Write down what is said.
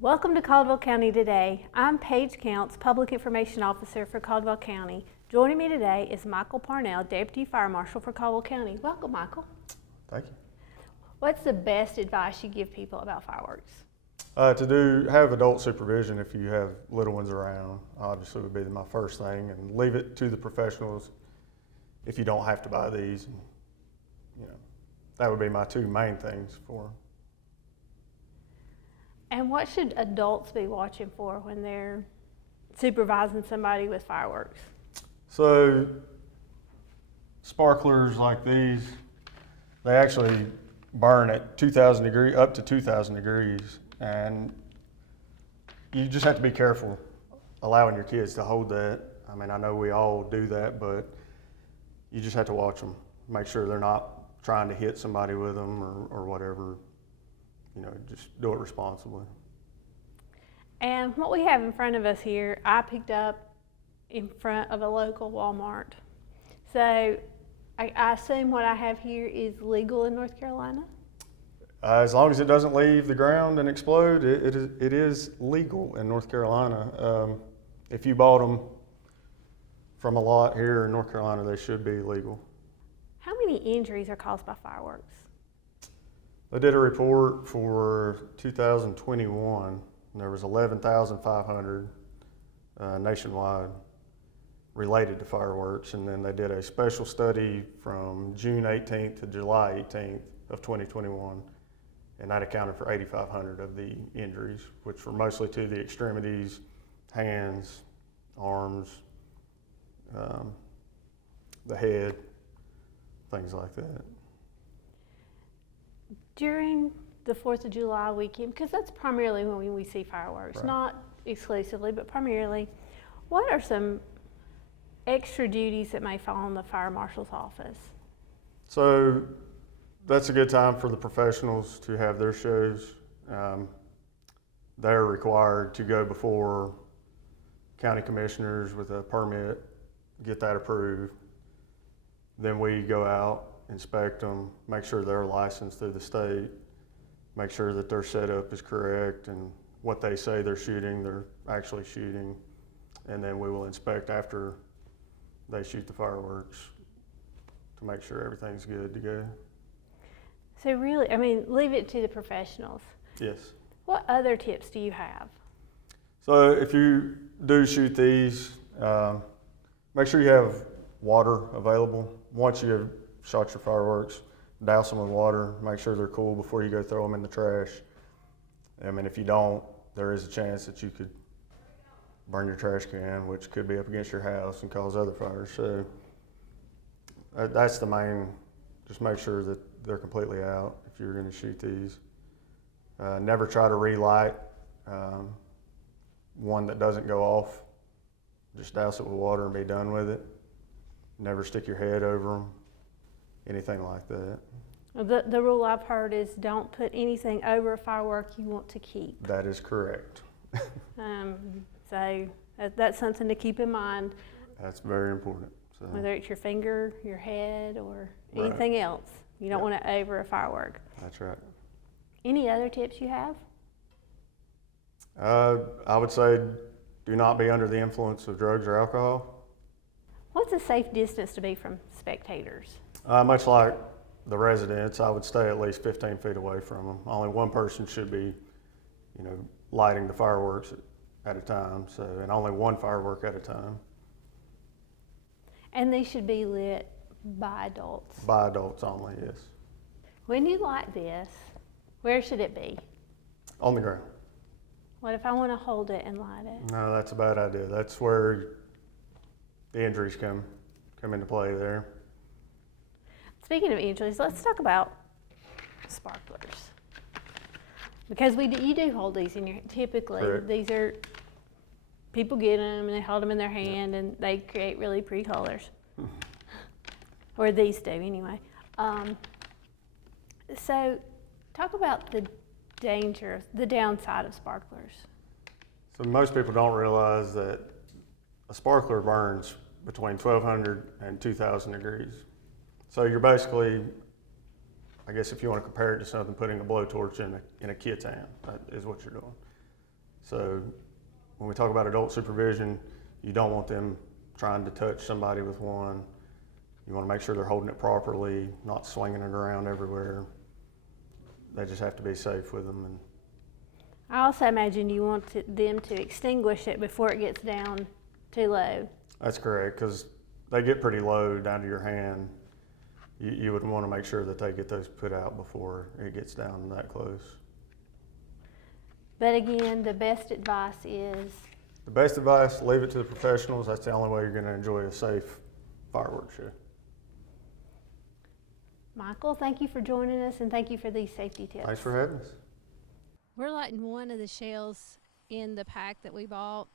Welcome to Caldwell County Today. I'm Paige Counts, Public Information Officer for Caldwell County. Joining me today is Michael Parnell, Deputy Fire Marshal for Caldwell County. Welcome, Michael. Thank you. What's the best advice you give people about fireworks? Have adult supervision if you have little ones around, obviously would be my first thing, and leave it to the professionals if you don't have to buy these. That would be my two main things for them. And what should adults be watching for when they're supervising somebody with fireworks? So sparklers like these, they actually burn at 2,000 degrees, up to 2,000 degrees, and you just have to be careful allowing your kids to hold that. I mean, I know we all do that, but you just have to watch them, make sure they're not trying to hit somebody with them or whatever. Just do it responsibly. And what we have in front of us here, I picked up in front of a local Walmart. So I assume what I have here is legal in North Carolina? As long as it doesn't leave the ground and explode, it is legal in North Carolina. If you bought them from a lot here in North Carolina, they should be legal. How many injuries are caused by fireworks? They did a report for 2021, and there was 11,500 nationwide related to fireworks, and then they did a special study from June 18th to July 18th of 2021, and that accounted for 8,500 of the injuries, which were mostly to the extremities, hands, arms, the head, things like that. During the 4th of July weekend, because that's primarily when we see fireworks, Right. Not exclusively, but primarily, what are some extra duties that may fall on the fire marshal's office? So that's a good time for the professionals to have their shows. They're required to go before county commissioners with a permit, get that approved. Then we go out, inspect them, make sure they're licensed through the state, make sure that their setup is correct and what they say they're shooting, they're actually shooting. And then we will inspect after they shoot the fireworks to make sure everything's good to go. So really, leave it to the professionals. Yes. What other tips do you have? So if you do shoot these, make sure you have water available. Once you have shot your fireworks, douse them with water, make sure they're cool before you go throw them in the trash. If you don't, there is a chance that you could burn your trash can, which could be up against your house and cause other fires. So that's the main, just make sure that they're completely out if you're going to shoot these. Never try to relight one that doesn't go off. Just douse it with water and be done with it. Never stick your head over them, anything like that. The rule I've heard is don't put anything over a firework you want to keep. That is correct. So that's something to keep in mind. That's very important. So, Whether it's your finger, your head, or Right. anything else. You don't Yep. want it over a firework. that's right. Any other tips you have? I would say do not be under the influence of drugs or alcohol. What's a safe distance to be from spectators? Much like the residents, I would stay at least 15 feet away from them. Only one person should be, lighting the fireworks at a time. So, and only one firework at a time. And these should be lit by adults. By adults only, yes. When you light this, where should it be? On the ground. What if I want to hold it and light it? No, that's a bad idea. That's where the injuries come into play there. Speaking of injuries, let's talk about sparklers. Because you do hold these in your, typically, Correct. these are, people get them and they hold them in their hand and they create really pretty colors. Or these do anyway. So talk about the danger, the downside of sparklers. So most people don't realize that a sparkler burns between 1,200 and 2,000 degrees. So you're basically, I guess if you want to compare it to something, putting a blowtorch in a kid's hand, that is what you're doing. So when we talk about adult supervision, you don't want them trying to touch somebody with one. You want to make sure they're holding it properly, not swinging it around everywhere. They just have to be safe with them. And I also imagine you want them to extinguish it before it gets down too low. that's correct, because they get pretty low down to your hand. You would want to make sure that they get those put out before it gets down that close. But again, the best advice is The best advice, leave it to the professionals. That's the only way you're going to enjoy a safe fireworks show. Michael, thank you for joining us and thank you for these safety tips. Thanks for having us. We're lighting one of the shells in the pack that we bought,